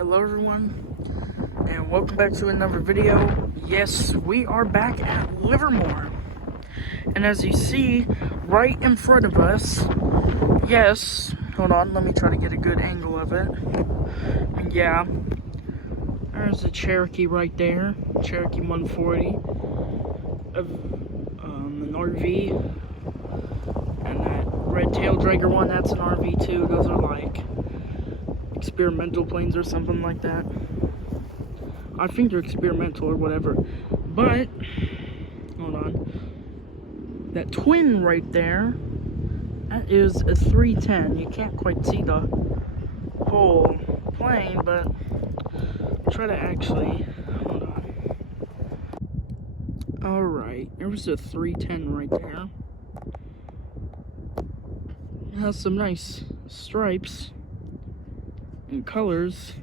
Hello everyone, and welcome back to another video. Yes, we are back at Livermore, and as you see right in front of us, yes, hold on, let me try to get a good angle of it. Yeah, there's a Cherokee right there, Cherokee 140, an RV, and that red tail dragger one, that's an RV too. Those are like experimental planes or something like that. I think they're experimental or whatever. But hold on, that twin right there, that is a 310. You can't quite see the whole plane, but I'll try to actually hold on. All right, there's a 310 right there. It has some nice stripes and colors.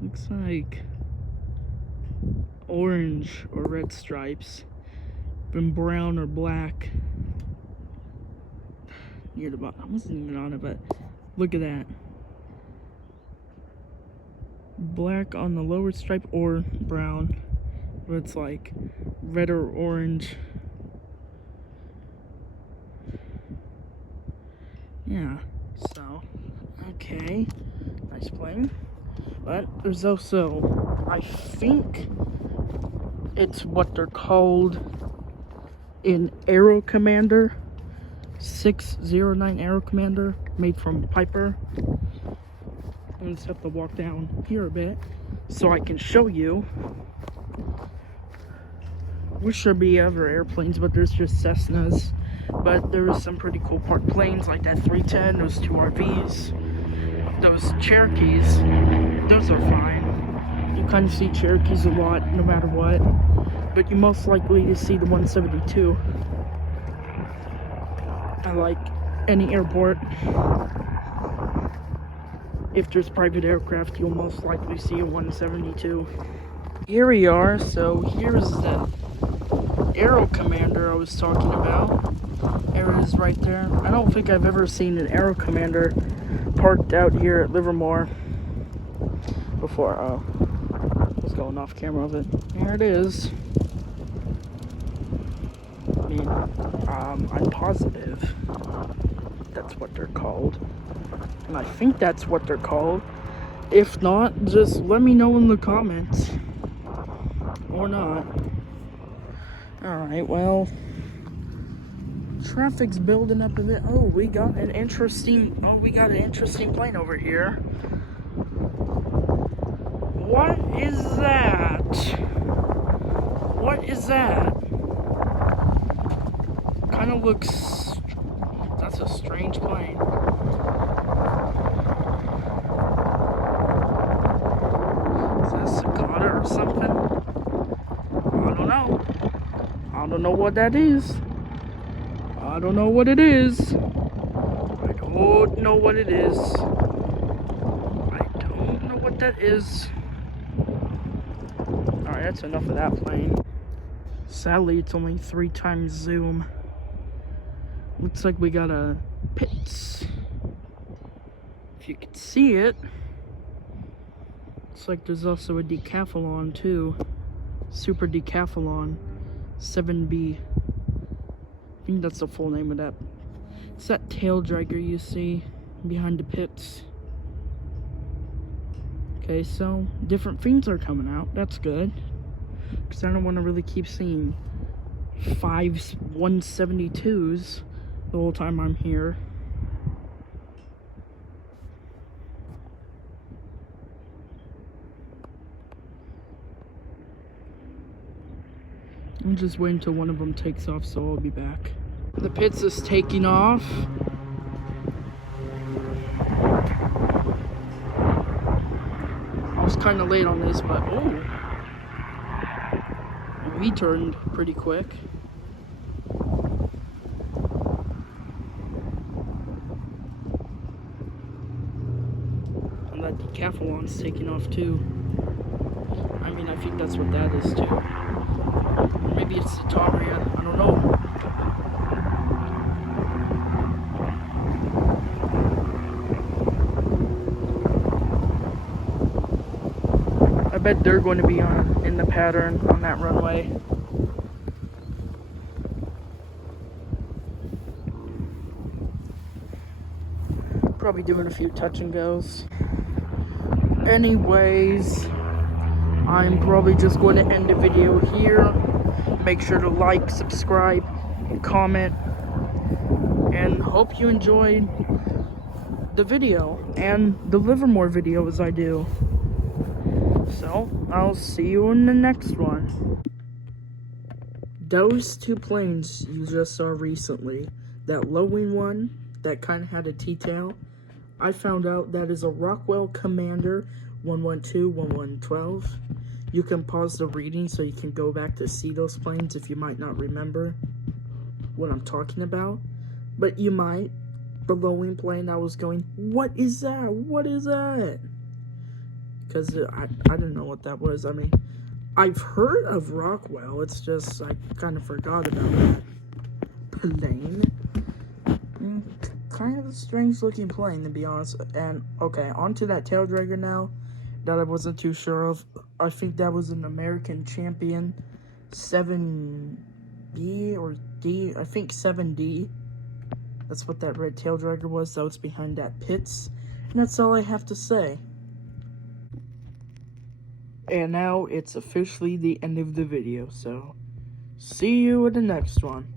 Looks like orange or red stripes, then brown or black near the bottom. I wasn't even on it, but look at that. Black on the lower stripe or brown, but it's like red or orange. Yeah, so, okay, nice plane. But there's also, I think it's what they're called in Aero Commander, 609 Aero Commander, made from Piper. I just have to walk down here a bit so I can show you. Wish there'd be other airplanes, but there's just Cessnas. But there's some pretty cool parked planes like that 310, those two RVs, those Cherokees, those are fine. You kind of see Cherokees a lot, no matter what, but you most likely to see the 172 at like any airport. If there's private aircraft, you'll most likely see a 172. Here we are, so here's the Aero Commander I was talking about. There it is right there. I don't think I've ever seen an Aero Commander parked out here at Livermore before. Oh, I was going off camera of it. There it is. I mean, I'm positive that's what they're called. And I think that's what they're called. If not, just let me know in the comments. Or not. Alright, well, traffic's building up a bit. Oh, we got an interesting plane over here. What is that? What is that? Kind of looks, that's a strange plane. Is that a cicada or something? I don't know. I don't know what that is. I don't know what it is. I don't know what it is. I don't know what that is. Alright, that's enough of that plane. Sadly, it's only 3 times zoom. Looks like we got a pits. If you can see it. Looks like there's also a decathlon too. Super Decathlon 7B. I think that's the full name of that. It's that tail dragger you see behind the pits. Okay, so different things are coming out. That's good. Because I don't want to really keep seeing 5 172s the whole time I'm here. I'm just waiting until one of them takes off, so I'll be back. The pits is taking off. I was kind of late on this, but oh, he turned pretty quick. And that decathlon's taking off too. I mean, I think that's what that is too. Maybe it's the Taria, I don't know. bet they're going to be in the pattern on that runway. Probably doing a few touch and goes. Anyways, I'm probably just going to end the video here. Make sure to like, subscribe, and comment. And hope you enjoyed the video and the Livermore videos I do. So, I'll see you in the next one. Those two planes you just saw recently, that low-wing one that kind of had a T-tail, I found out that is a Rockwell Commander 112, 1112. You can pause the reading so you can go back to see those planes if you might not remember what I'm talking about. But you might. The low-wing plane, I was going, what is that? What is that? Because I didn't know what that was. I mean, I've heard of Rockwell. It's just I kind of forgot about that plane. Kind of a strange looking plane, to be honest. And okay, onto that tail dragger now that I wasn't too sure of. I think that was an American Champion 7B or D. I think 7D. That's what that red tail dragger was. That was behind that pits. And that's all I have to say. And now it's officially the end of the video. So, see you in the next one.